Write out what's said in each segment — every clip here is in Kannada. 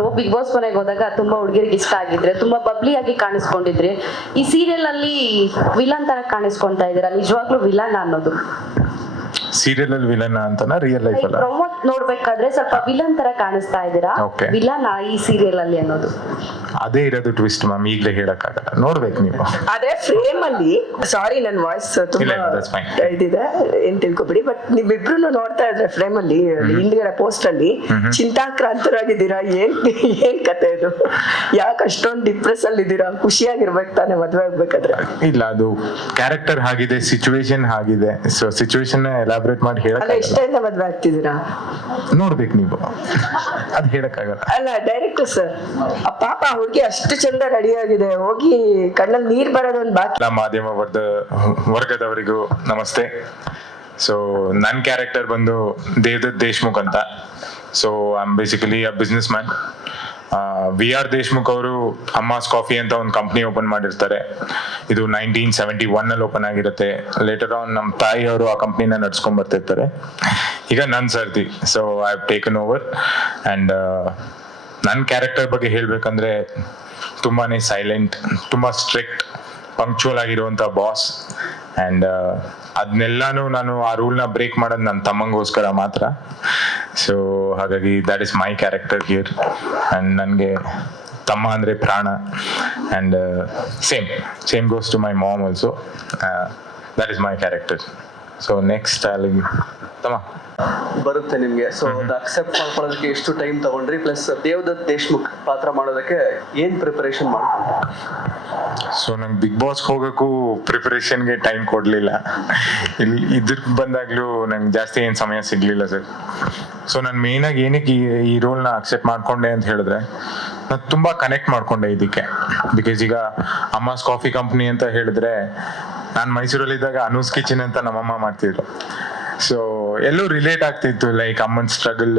ಅವರು ಬಿಗ್ ಬಾಸ್ ಮನೆಗೆ ಹೋದಾಗ ತುಂಬಾ ಹುಡುಗಿರಿಗೆ ಇಷ್ಟ ಆಗಿದ್ರೆ, ತುಂಬಾ ಬಬ್ಲಿ ಆಗಿ ಕಾಣಿಸ್ಕೊಂಡಿದ್ರಿ. ಈ ಸೀರಿಯಲ್ ಅಲ್ಲಿ ವಿಲನ್ ತರ ಕಾಣಿಸ್ಕೊಂತಾ ಇದ್ದೀರಾ, ನಿಜವಾಗ್ಲೂ ವಿಲನ್ ಅನ್ನೋದು? ಸೀರಿಯಲ್ ಅಲ್ಲಿ ವಿಲನ್ ಅಂತನಾ ರಿಯಲ್ ಲೈಫ್ ಅಲ್ಲ? ಪ್ರಮೋಟ್ ನೋಡ್ಬೇಕಾದ್ರೆ ಸ್ವಲ್ಪ ವಿಲನ್ ತರ ಕಾಣಿಸ್ತಾ ಇದ್ದೀರಾ, ವಿಲನ್ ಈ ಸೀರಿಯಲ್ ಅಲ್ಲಿ ಅನ್ನೋದು ಅದೇ ಇರೋದು ಟ್ವಿಸ್ಟ್ ಮ್ಯಾಮ್, ಈಗಲೇ ಹೇಳಕ್ಕಾಗಲ್ಲ, ನೋಡ್ಬೇಕು ನೀವು. ಅದೇ ಫ್ರೇಮ್ ಅಲ್ಲಿ, ಸಾರಿ ನನ್ನ ವಾಯ್ಸ್ ತುಂಬಾ ಇದಿದೆ ಏನ್ ತಿಳ್ಕೊಬಿಡಿ, ಬಟ್ ನೀವಿಬ್ರು ನೋಡ್ತಾ ಇದ್ರೆ ಫ್ರೇಮ್ ಅಲ್ಲಿ ಹಿಂದ್ಗಡೆ ಪೋಸ್ಟ್ ಅಲ್ಲಿ ಚಿಂತಾಕ್ರಾಂತರಾಗಿದ್ದೀರಾ. ಏನ್ ಕತೆ ಇದು? ಯಾಕೆ ಅಷ್ಟೊಂದು ಡಿಪ್ರೆಸ್ ಅಲ್ಲಿ ಇದ್ದೀರಾ? ಖುಷಿಯಾಗಿರ್ಬೇಕು ತಾನೆ ಮದ್ವೆ ಆಗ್ಬೇಕಾದ್ರೆ? ಇಲ್ಲ, ಅದು ಕ್ಯಾರೆಕ್ಟರ್ ಆಗಿದೆ, ಸಿಚುವೇಶನ್ ಆಗಿದೆ. ಸೊ ಸಿಚುವೇಶನ್ ಎಲಾಬ್ರೇಟ್ ಮಾಡಿ ಹೇಳಕ್ ಇಷ್ಟದಿಂದ ಮದ್ವೆ ಆಗ್ತಿದ್ದೀರಾ ನೋಡ್ಬೇಕು ನೀವು, ಅದ್ ಹೇಳಕ್ಕಾಗಲ್ಲ. ಅಲ್ಲ ಡೈರೆಕ್ಟರ್ ಸರ್, ಪಾಪ ಹುಡುಗಿ ಅಷ್ಟು ಚಂದ ರೆಡಿ ಆಗಿದೆ, ಹೋಗಿ ಕಣ್ಣಲ್ಲಿ ನೀರ್ ಬರೋದೊಂದು ಬಾಕಿ. ಮಾಧ್ಯಮ ವರ್ಗದವರಿಗೂ ನಮಸ್ತೆ. ಸೊ ನನ್ನ ಕ್ಯಾರೆಕ್ಟರ್ ಬಂದು ದೇವದತ್ ದೇಶ್ಮುಖ್ ಅಂತ. So I am basically a business man. VR Deshmukh ಅವರು ಅಮ್ಮಾಸ್ ಕಾಫಿ ಅಂತ ಒಂದು ಕಂಪ್ನಿ ಓಪನ್ ಮಾಡಿರ್ತಾರೆ. ಇದು 1971 ಅಲ್ಲಿ ಓಪನ್ ಆಗಿರುತ್ತೆ. ಲೇಟರ್ ಆನ್ ನಮ್ಮ ತಾಯಿ ಅವರು ಆ ಕಂಪ್ನಿನ ನಡ್ಸ್ಕೊಂಡ್ ಬರ್ತಿರ್ತಾರೆ. ಈಗ ನನ್ ಸರ್ತಿ, so I have taken over. And ನನ್ನ ಕ್ಯಾರೆಕ್ಟರ್ ಬಗ್ಗೆ ಹೇಳ್ಬೇಕಂದ್ರೆ ತುಂಬಾನೇ ಸೈಲೆಂಟ್, ತುಂಬಾ ಸ್ಟ್ರಿಕ್ಟ್, ಪಂಕ್ಚುವಲ್ ಆಗಿರುವಂತ ಬಾಸ್. ಅಂಡ್ ಅದನ್ನೆಲ್ಲಾನು ನಾನು ಆ ರೂಲ್ನ ಬ್ರೇಕ್ ಮಾಡೋದು ನನ್ನ ತಮ್ಮಂಗೋಸ್ಕರ ಮಾತ್ರ. ಸೊ ಹಾಗಾಗಿ that is my character here. And ನನಗೆ ತಮ್ಮ ಅಂದ್ರೆ ಪ್ರಾಣ. And same goes to my mom also. That is my character. So next ಅಲ್ಲಿ ತಮ್ಮ ಬರುತ್ತೆ ನಿಮ್ಗೆ. ಸೊ ಅದು ಅಕ್ಸೆಪ್ಟ್ ಮಾಡ್ಕೊಳ್ಳೋದಕ್ಕೆ ಎಷ್ಟು ಟೈಮ್ ತಗೊಂಡ್ರಿ? ಪ್ಲಸ್ ದೇವದತ್ ದೇಶ್ಮುಖ್ ಪಾತ್ರ ಮಾಡೋದಕ್ಕೆ ಏನ್ ಪ್ರಿಪರೇಷನ್ ಮಾಡ್ಕೊಂಡ್ರಿ? ಸೊ ನಂಗೆ ಬಿಗ್ ಬಾಸ್ ಹೋಗಕ್ಕೂ ಪ್ರಿಪರೇಷನ್ಗೆ ಟೈಮ್ ಕೊಡ್ಲಿಲ್ಲ. ಇದ್ರಕ್ಕೆ ಬಂದಾಗ್ಲೂ ನಂಗೆ ಜಾಸ್ತಿ ಏನು ಸಮಯ ಸಿಗ್ಲಿಲ್ಲ ಸರ್. ಸೊ ನಾನು ಮೇನ್ ಆಗಿ ಏನಕ್ಕೆ ಈ ರೋಲ್ನ ಅಕ್ಸೆಪ್ಟ್ ಮಾಡ್ಕೊಂಡೆ ಅಂತ ಹೇಳಿದ್ರೆ, ನಾನು ತುಂಬಾ ಕನೆಕ್ಟ್ ಮಾಡ್ಕೊಂಡೆ ಇದಕ್ಕೆ. ಬಿಕಾಸ್ ಈಗ ಅಮ್ಮಾಸ್ ಕಾಫಿ ಕಂಪ್ನಿ ಅಂತ ಹೇಳಿದ್ರೆ, ನಾನು ಮೈಸೂರಲ್ಲಿದ್ದಾಗ ಅನೂಸ್ ಕಿಚನ್ ಅಂತ ನಮ್ಮಮ್ಮ ಮಾಡ್ತಿದ್ರು. ಸೊ ಎಲ್ಲೂ ರಿಲೇಟ್ ಆಗ್ತಿತ್ತು, ಲೈಕ್ ಅಮ್ಮನ್ ಸ್ಟ್ರಗಲ್.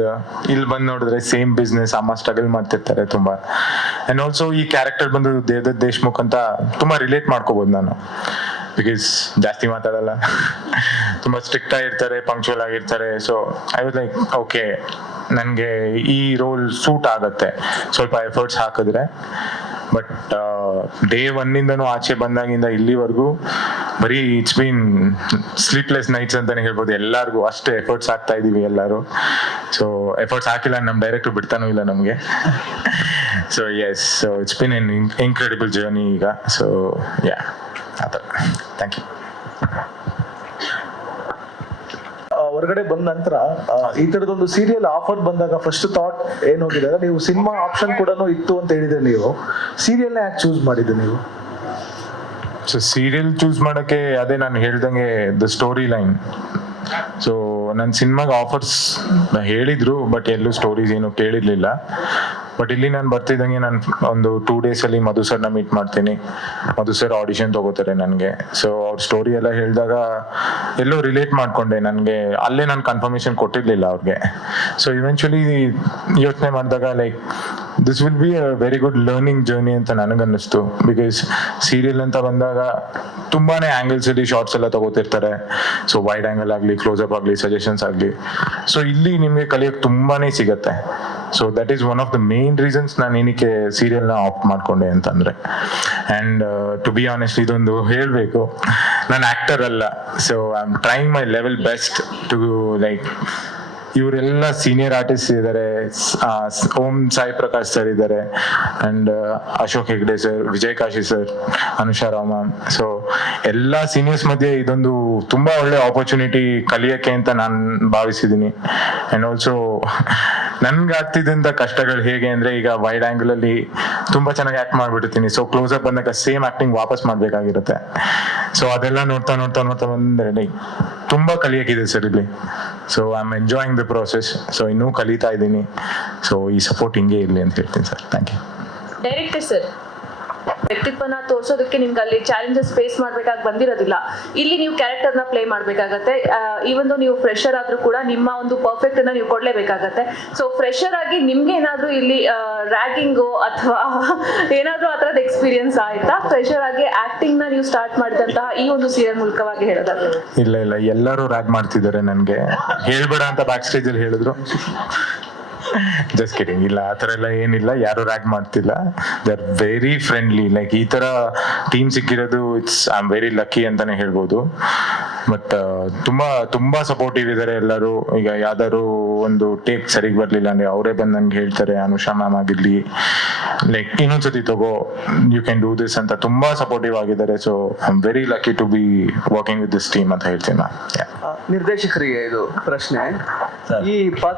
ಇಲ್ಲಿ ಬಂದು ನೋಡಿದ್ರೆ ಸೇಮ್ ಬಿಸ್ನೆಸ್, ಅಮ್ಮ ಸ್ಟ್ರಗಲ್ ಮಾಡ್ತಿರ್ತಾರೆ ತುಂಬಾ. ಅಂಡ್ ಆಲ್ಸೋ ಈ ಕ್ಯಾರೆಕ್ಟರ್ ಬಂದು ದೇವದತ್ ದೇಶ್ಮುಖ್ ಅಂತ ತುಂಬಾ ರಿಲೇಟ್ ಮಾಡ್ಕೋಬಹುದು ನಾನು. ಬಿಕಾಸ್ ಜಾಸ್ತಿ ಮಾತಾಡಲ್ಲ, ತುಂಬಾ ಸ್ಟ್ರಿಕ್ಟ್ ಆಗಿರ್ತಾರೆ, ಪಂಕ್ಚುವಲ್ ಆಗಿರ್ತಾರೆ. So I was like okay, ನನಗೆ ಈ ರೋಲ್ ಸೂಟ್ ಆಗತ್ತೆ ಸ್ವಲ್ಪ ಎಫರ್ಟ್ಸ್ ಹಾಕಿದ್ರೆ. ಬಟ್ ಡೇ ಒನ್ನಿಂದನೂ ಆಚೆ ಬಂದಾಗಿಂದ ಇಲ್ಲಿವರೆಗೂ ಬರೀ ಇಟ್ಸ್ ಬೀನ್ ಸ್ಲೀಪ್ಲೆಸ್ ನೈಟ್ಸ್ ಅಂತಾನೆ ಹೇಳ್ಬೋದು. ಎಲ್ಲರಿಗೂ ಅಷ್ಟು ಎಫರ್ಟ್ಸ್ ಹಾಕ್ತಾ ಇದೀವಿ ಎಲ್ಲರೂ. ಸೊ ಎಫರ್ಟ್ಸ್ ಹಾಕಿಲ್ಲ ನಮ್ಮ ಡೈರೆಕ್ಟರ್ ಬಿಡ್ತಾನೂ ಇಲ್ಲ ನಮಗೆ. So yes, so it's been an incredible journey ಈಗ. ಸೊ ಯಾ, ಆ ಥರ. Thank you. ಹೊರಗಡೆ ಬಂದ ನಂತರ ಈ ತರದೊಂದು ಸೀರಿಯಲ್ ಆಫರ್ ಬಂದಾಗ ಫಸ್ಟ್ ಥಾಟ್ ಏನ್ ಹೋಗಿದಾಗ, ನೀವು ಸಿನಿಮಾ ಆಪ್ಷನ್ ಕೂಡ ಇತ್ತು ಅಂತ ಹೇಳಿದ್ರೆ, ನೀವು ಸೀರಿಯಲ್ ಯಾಕೆ ಚೂಸ್ ಮಾಡಿದ್ದು ನೀವು? ಸೊ ಸೀರಿಯಲ್ ಚೂಸ್ ಮಾಡೋಕ್ಕೆ ಅದೇ ನಾನು ಹೇಳ್ದಂಗೆ ದ ಸ್ಟೋರಿ ಲೈನ್. ಸೊ ನನ್ನ ಸಿನಿಮಾಗೆ ಆಫರ್ಸ್ ಹೇಳಿದ್ರು, ಬಟ್ ಎಲ್ಲೂ ಸ್ಟೋರೀಸ್ ಏನು ಕೇಳಿರ್ಲಿಲ್ಲ. ಬಟ್ ಇಲ್ಲಿ ನಾನು ಬರ್ತಿದ್ದಂಗೆ ನಾನು ಒಂದು 2 days ಅಲ್ಲಿ ಮಧು ಸರ್ನ ಮೀಟ್ ಮಾಡ್ತೀನಿ. ಮಧು ಸರ್ ಆಡಿಷನ್ ತಗೋತಾರೆ ನನಗೆ. ಸೊ ಅವ್ರ ಸ್ಟೋರಿ ಎಲ್ಲ ಹೇಳಿದಾಗ ಎಲ್ಲೋ ರಿಲೇಟ್ ಮಾಡ್ಕೊಂಡೆ. ನನಗೆ ಅಲ್ಲೇ ನಾನು ಕನ್ಫರ್ಮೇಶನ್ ಕೊಟ್ಟಿರ್ಲಿಲ್ಲ ಅವ್ರಿಗೆ. ಸೊ ಇವೆಂಚುಲಿ ಯೋಚನೆ ಮಾಡಿದಾಗ like this will be a very good learning journey ಅಂತ ನನಗನ್ನಿಸ್ತು. ಬಿಕಾಸ್ ಸೀರಿಯಲ್ ಅಂತ ಬಂದಾಗ ತುಂಬಾನೇ ಆಂಗಲ್ಸ್ ಅಲ್ಲಿ ಶಾರ್ಟ್ಸ್ ಎಲ್ಲ ತಗೋತಿರ್ತಾರೆ. ಸೊ ವೈಡ್ ಆಂಗಲ್ ಆಗಲಿ, ಕ್ಲೋಸ್ಅಪ್ ಆಗಲಿ, ಸಜೆಷನ್ಸ್ ಆಗಲಿ. ಸೊ ಇಲ್ಲಿ ನಿಮಗೆ ಕಲಿಯೋಕೆ ತುಂಬಾನೇ ಸಿಗತ್ತೆ. So that is one of the main reasons ನಾನು ಏನಕ್ಕೆ ಸೀರಿಯಲ್ನ ಆಪ್ಟ್ ಮಾಡ್ಕೊಂಡೆ ಅಂತಂದ್ರೆ. ಆ್ಯಂಡ್ ಟು ಬಿ ಆನೆಸ್ಟ್, ಇದೊಂದು ಹೇಳಬೇಕು, ನಾನು ಆಕ್ಟರ್ ಅಲ್ಲ. So I am trying my level best to like ಇವರೆಲ್ಲ ಸೀನಿಯರ್ ಆರ್ಟಿಸ್ಟ್ ಇದ್ದಾರೆ. ಓಂ ಸಾಯಿ ಪ್ರಕಾಶ್ ಸರ್ ಇದ್ದಾರೆ, and Ashok Hegde sir, Vijay Kashi sir, Anusha Rama. So ಎಲ್ಲ ಸೀನಿಯರ್ಸ್ ಮಧ್ಯೆ ಇದೊಂದು ತುಂಬಾ ಒಳ್ಳೆ ಆಪರ್ಚುನಿಟಿ ಕಲಿಯಕ್ಕೆ ಅಂತ ನಾನು ಭಾವಿಸಿದ್ದೀನಿ. ಅಂಡ್ ಆಲ್ಸೋ ನನ್ಗೆ ಆಗ್ತಿದ್ದಂತ ಕಷ್ಟಗಳು ಹೇಗೆ ಅಂದ್ರೆ, ಈಗ ವೈಡ್ ಆಂಗಲ್ ಅಲ್ಲಿ ತುಂಬಾ ಚೆನ್ನಾಗಿ ಆಕ್ಟ್ ಮಾಡ್ಬಿಡ್ತೀನಿ. ಸೊ ಕ್ಲೋಸ್ ಅಪ್ ಬಂದಾಗ ಸೇಮ್ ಆಕ್ಟಿಂಗ್ ವಾಪಸ್ ಮಾಡ್ಬೇಕಾಗಿರುತ್ತೆ. ಸೊ ಅದೆಲ್ಲ ನೋಡ್ತಾ ನೋಡ್ತಾ ನೋಡ್ತಾ ಬಂದ್ರೆ ತುಂಬಾ ಕಲಿಯಕ್ಕಿದೆ ಸರ್ ಇಲ್ಲಿ. So I am enjoying the process. So ಇನ್ನೂ ಕಲಿತಾ ಇದ್ದೀನಿ. ಸೊ ಈ ಸಪೋರ್ಟ್ ಹಿಂಗೆ ಇರಲಿ ಅಂತ ಹೇಳ್ತೀನಿ sir. Thank you. Director sir, ವ್ಯಕ್ತಿತ್ವನ ತೋರ್ಸೋದಕ್ಕೆ ನಿಮ್ಗೆ ಅಲ್ಲಿ ಚಾಲೆಂಜಸ್ ಫೇಸ್ ಮಾಡ್ಬೇಕಾಗಿ ಬಂದಿರೋದಿಲ್ಲ. ಇಲ್ಲಿ ನೀವು ಕ್ಯಾರೆಕ್ಟರ್ನ ಪ್ಲೇ ಮಾಡ್ಬೇಕಾಗತ್ತೆ. ಒಂದು ನೀವು ಫ್ರೆಶರ್ ಆದ್ರೂ ಕೂಡ ನಿಮ್ಮ ಒಂದು ಪರ್ಫೆಕ್ಟ್ ಅನ್ನ ನೀವು ಕೊಡ್ಲೇಬೇಕಾಗತ್ತೆ. ಸೊ ಫ್ರೆಶರ್ ಆಗಿ ನಿಮ್ಗೆ ಏನಾದ್ರೂ ಇಲ್ಲಿ ರ್ಯಾಗಿಂಗು ಅಥವಾ ಏನಾದ್ರೂ ಆ ಥರದ ಎಕ್ಸ್ಪೀರಿಯನ್ಸ್ ಆಯ್ತಾ? ಫ್ರೆಶರ್ ಆಗಿ ಆಕ್ಟಿಂಗ್ ನ ನೀವು ಸ್ಟಾರ್ಟ್ ಮಾಡಿದಂತಹ ಈ ಒಂದು ಸೀರಿಯಲ್ ಮೂಲಕವಾಗಿ ಹೇಳೋದಾದ್ರೆ. ಇಲ್ಲ, ಎಲ್ಲರೂ ರ್ಯಾಗ್ ಮಾಡ್ತಿದ್ದಾರೆ. ನನ್ಗೆ ಹೇಳ್ಬೇಡ ಅಂತ ಬ್ಯಾಕ್ ಸ್ಟೇಜ್ ಅಲ್ಲಿ ಹೇಳಿದ್ರು. Just kidding. ಇಲ್ಲ ಆ ಥರ ಎಲ್ಲ ಏನಿಲ್ಲ, ಯಾರು ರ್ಯಾಗ್ ಮಾಡ್ತಿಲ್ಲ. They are very friendly. Like ಈ ಥರ ಟೀಮ್ ಸಿಕ್ಕಿರೋದು ಐ ಆಮ್ ವೆರಿ ಲಕ್ಕಿ ಅಂತಾನೆ ಹೇಳ್ಬೋದು. ಬಟ್ ತುಂಬಾ ಸಪೋರ್ಟಿವ್ ಇದ್ದಾರೆ ಎಲ್ಲರೂ. ಈಗ ಯಾವ್ದಾದ್ರು ಒಂದು ಟೇಕ್ ಸರಿಗ್ ಬರ್ಲಿಲ್ಲ ಅಂದ್ರೆ ಅವರೇ ಬಂದು ನನ್ಗೆ ಹೇಳ್ತಾರೆ, ಅನುಷಾ ಮ್ಯಾಮ್ ಆಗಿರ್ಲಿ, ಲೈಕ್ ಇನ್ನೊಂದ್ಸತಿ ತಗೋ, ಯು ಕ್ಯಾನ್ ಡೂ ದಿಸ್ ಅಂತ ತುಂಬಾ ಸಪೋರ್ಟಿವ್ ಆಗಿದ್ದಾರೆ. So I am very lucky to be working with this team ಅಂತ ಹೇಳ್ತೀನಿ ನಾನು. ನಿರ್ದೇಶಕರಿಗೆ ಇದು ಪ್ರಶ್ನೆ. ಈ ಪಾತ್ರ